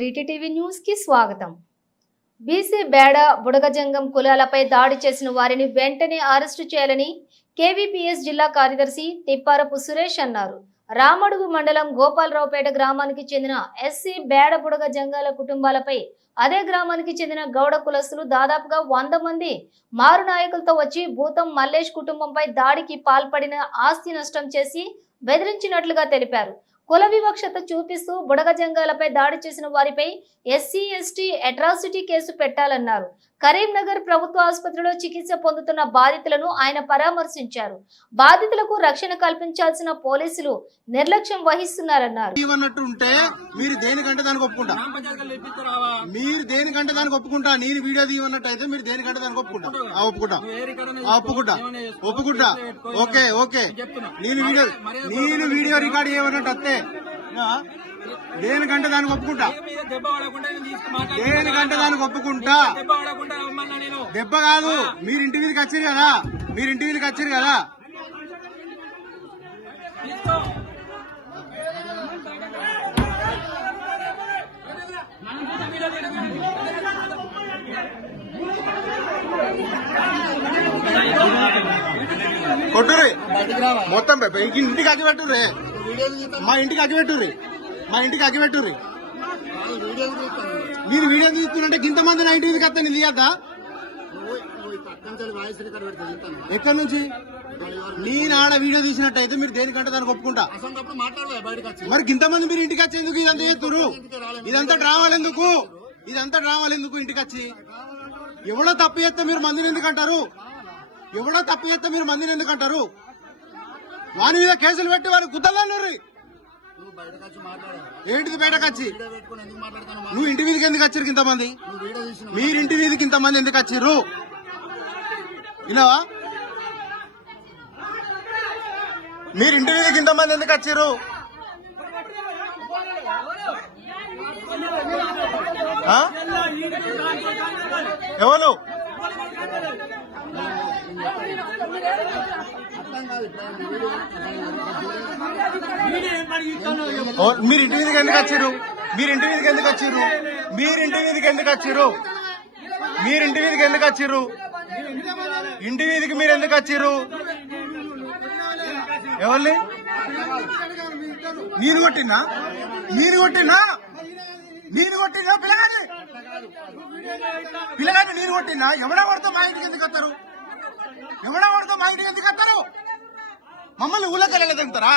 త్రీటీ TV న్యూస్కి స్వాగతం. BC బేడ బుడగజంగం కులాలపై దాడి చేసిన వారిని వెంటనే అరెస్టు చేయాలని కేవీపీఎస్ జిల్లా కార్యదర్శి తిప్పారపు సురేష్ అన్నారు. రామడుగు మండలం గోపాలరావుపేట గ్రామానికి చెందిన ఎస్సీ బేడ బుడగ జంగాల కుటుంబాలపై అదే గ్రామానికి చెందిన గౌడ కులస్తులు దాదాపుగా వంద మంది మారు నాయకులతో వచ్చి భూతం మల్లేష్ కుటుంబంపై దాడికి పాల్పడిన ఆస్తి నష్టం చేసి బెదిరించినట్లుగా తెలిపారు. కుల వివక్షత చూపిస్తూ బుడగ జంగాలపై దాడి చేసిన వారిపై ఎస్సీ ఎస్టీ అట్రాసిటీ కేసు పెట్టాలన్నారు. కరీంనగర్ ప్రభుత్వ ఆసుపత్రిలో చికిత్స పొందుతున్న బాధితులను ఆయన పరామర్శించారు. బాధితులకు రక్షణ కల్పించాల్సిన పోలీసులు నిర్లక్ష్యం వహిస్తున్నారన్నారు. మీరు దేనికంటే దానికి ఒప్పుకుంటా? మీరు దేనికంటే దానికి ఒప్పుకుంటా? నేను వీడియో తీయమన్నట్టు అయితే మీరు దేనికంటే దానికి ఒప్పుకుంటా? ఒప్పుకుంటా. ఒప్పుకుంటా. ఒప్పుకుంటా. Okay okay. నేను వీడియో నేను వీడియో రికార్డ్ చేయమన్నట్టు అత్తే దేనికంటే దానికి ఒప్పుకుంటా? దేనికంటే దానికి ఒప్పుకుంటా? దెబ్బ కాదు. మీరు ఇంటి మీదకి వచ్చారు కదా? మీరు ఇంటి మీదకి వచ్చారు కదా? కొట్టుర్రి. మొత్తం ఇంటికి అగ్గి పెట్టుర్రి మా ఇంటికి అగ్గిపెట్టుర్రి. మా ఇంటికి అగ్గిపెట్టుర్రి. మీరు వీడియో తీస్తున్నట్టే ఇంతమంది నా ఇంటికి మీదకి వస్తా నేను తీయద్దా? ఎక్కడి నుంచి? నేను ఆడ వీడియో తీసినట్టయితే మీరు దేనికంటే దాన్ని ఒప్పుకుంటా. మరి ఇంతమంది మీరు ఇంటికి వచ్చేందుకు ఇదంతా చేస్తున్నారు ఇదంతా రావాలి ఎందుకు? ఇదంతా రావాలి ఎందుకు ఇంటికి వచ్చి? ఎవడో తప్పు చేస్తే మీరు మందిని ఎందుకు అంటారు? ఎవడో తప్పు చేస్తే మీరు మందిని ఎందుకు అంటారు? వాని మీద కేసులు పెట్టి వారి గుద్దలన్నారు ఏంటిది బయటకు వచ్చి నువ్వు ఇంటి మీదకి ఎందుకు వచ్చారు ఇంతమంది? మీరు ఇంటి మీదకి ఇంతమంది ఎందుకు వచ్చారు? ఇలావా మీరు ఇంటి మీదకి ఇంతమంది ఎందుకు వచ్చారు? ఎవరు? మీరు ఇంటి మీదకి ఎందుకు వచ్చారు మీరు ఇంటి మీదకి ఎందుకు వచ్చారు మీరు ఇంటి మీదకి ఎందుకు వచ్చారు మీరు ఇంటి మీదకి ఎందుకు వచ్చారు ఇంటి మీదకి మీరు ఎందుకు వచ్చారు ఎవరిని? నేను కొట్టినా నేను కొట్టినా నేను కొట్టినా పిల్లగాని పిల్లగాని నేను కొట్టినా ఎవడ పడితే మా ఇంటికి ఎందుకు వస్తారు? ఎవడా పడితే మా ఇంటికి ఎందుకు వస్తారు? మమ్మల్ని ఊలకెళ్ళ తింటారా?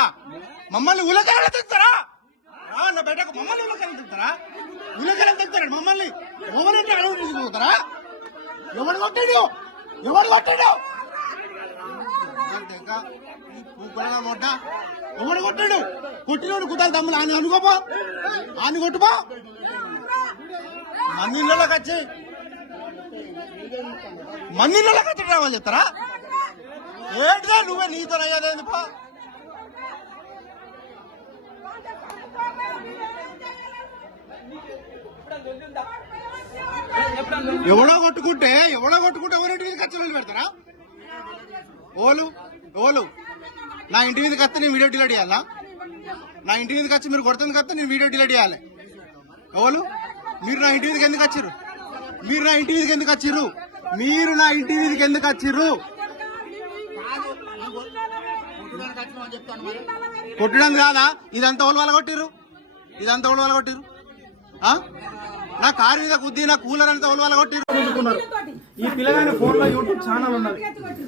మమ్మల్ని ఊలకెళ్ళ తింటారా? రా అన్న బయటకు మమ్మల్ని ఊలకెళ్ళ తింటారా? ఊలకెళ్ళ తింటారా? మమ్మల్ని ఎవరంటే అడవి తీసుకుపోతారా ఎవడు కొట్టాడు? ఎవడు కొట్టాడు? ఇంకా కొట్ట ఎవడు కొట్టాడు? కొట్టినోడు కుట్టాలి తమ్ముడు ఆయన అనుకోపో? ఆయన కొట్టుపో? మంది వచ్చి మంది వచ్చి రావాలి చెప్తారా ఏంటిదే నువ్వే నీతో అయ్యాదేంది పా? ఎవడో కొట్టుకుంటే ఎవడో కొట్టుకుంటే ఎవరింటి మీద ఖర్చులు పెడతారా? ఓలు ఓలు నా ఇంటి మీదకి వస్తే నేను వీడియో డిలీట్ చేయాలా? నా ఇంటి మీదకి వచ్చి మీరు కొడుతుంది వస్తే నేను వీడియో డిలీట్ చేయాలి. ఓలు మీరు నా ఇంటి మీదకి ఎందుకు వచ్చిర్రు? మీరు నా ఇంటి మీదకి ఎందుకు వచ్చిర్రు? మీరు నా ఇంటి మీదకి ఎందుకు వచ్చిర్రు? కొట్టడం కాదా? ఇదంతా వాళ్ళు వాళ్ళ కొట్టిర్రు ఇదంతా వాళ్ళు వాళ్ళ కొట్టిర్రు ఆ? నా కారు మీద కుద్ది నా కూలర్ అంతా వాళ్ళు వాళ్ళ కొట్టిర్రు గుంజుకున్నారు ఈ పిల్లగాని ఫోన్లో యూట్యూబ్ ఛానల్ ఉన్నది.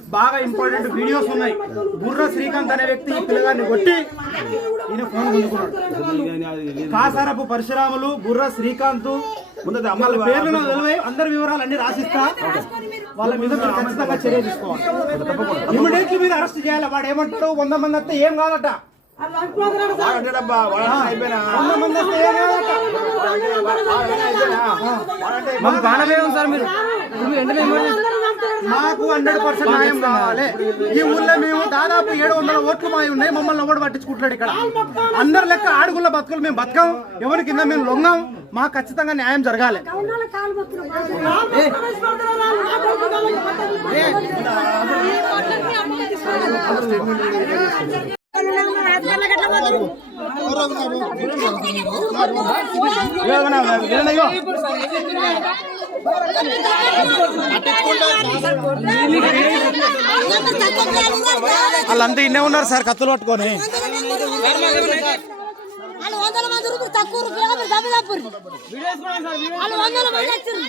బాగా ఇంపార్టెంట్ వీడియోస్ ఉన్నాయి. బుర్ర శ్రీకాంత్ అనే వ్యక్తి ఈ పిల్లగాన్ని కొట్టి ఈయన ఫోన్ గుంజుకున్నాడు కాసారపు పరశురాములు బుర్ర శ్రీకాంత్ పేర్లు అందరి వివరాలు అన్ని రాసిస్తా. వాళ్ళ మీద మీరు ఖచ్చితంగా చర్య తీసుకోవాలి. ఇమీడియట్లీ మీరు అరెస్ట్ చేయాలి. వాడు ఏమంటాడు? వంద మంది వస్తే ఏం కాదట? మాకు బాగానే ఉంది సార్ మీరు. వెంటనే మాకు హండ్రెడ్ పర్సెంట్ న్యాయం కావాలి ఈ ఊళ్ళో మేము దాదాపు ఏడు వందల ఓట్లు మావి ఉన్నాయి మమ్మల్ని ఎవడు పట్టించుకుంటున్నాడు ఇక్కడ అందరి లెక్క ఆడుగుల బతుకులు మేము బతకం ఎవరి కింద మేము లొంగం మాకు ఖచ్చితంగా న్యాయం జరగాలి వాళ్ళంతా ఇన్నే ఉన్నారు సార్ కత్తులు పట్టుకొని. వాళ్ళు వందల మంది రూపాయలు తక్కువ రూపాయలు తప్పురు వాళ్ళు వందల మంది వచ్చారు